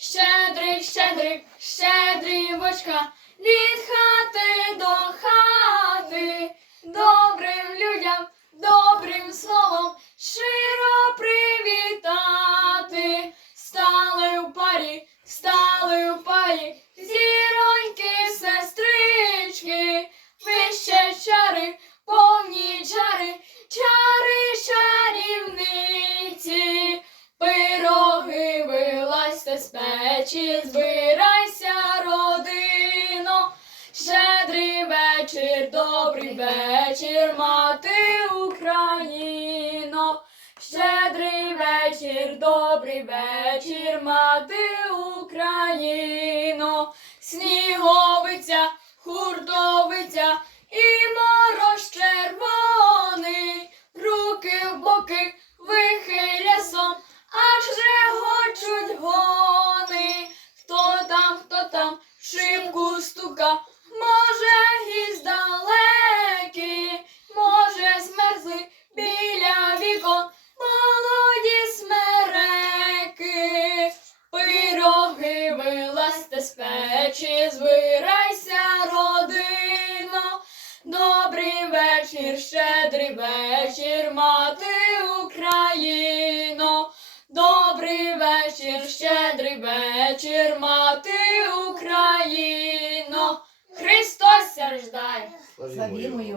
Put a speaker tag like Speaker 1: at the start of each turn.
Speaker 1: Щедрик, щедрик, щедрівочка, від хати до хати, добрим людям, добрим словом щиро привітати. Стали у парі, стали у парі, вилазьте з печі, збирайся, родино. Щедрий вечір, добрий вечір, мати Україно. Щедрий вечір, добрий вечір, мати Україно. Сніговиця, хуртовиця і мороз червоний. Руки в боки шибку може гість далекий, може змерзли біля вікон молоді смереки. Пироги вилазьте з печі, збирайся, родино. Добрий вечір, щедрий вечір, мати Україно. Добрий вечір, щедрий вечір, мати Україно. Славімо.
Speaker 2: Завіною.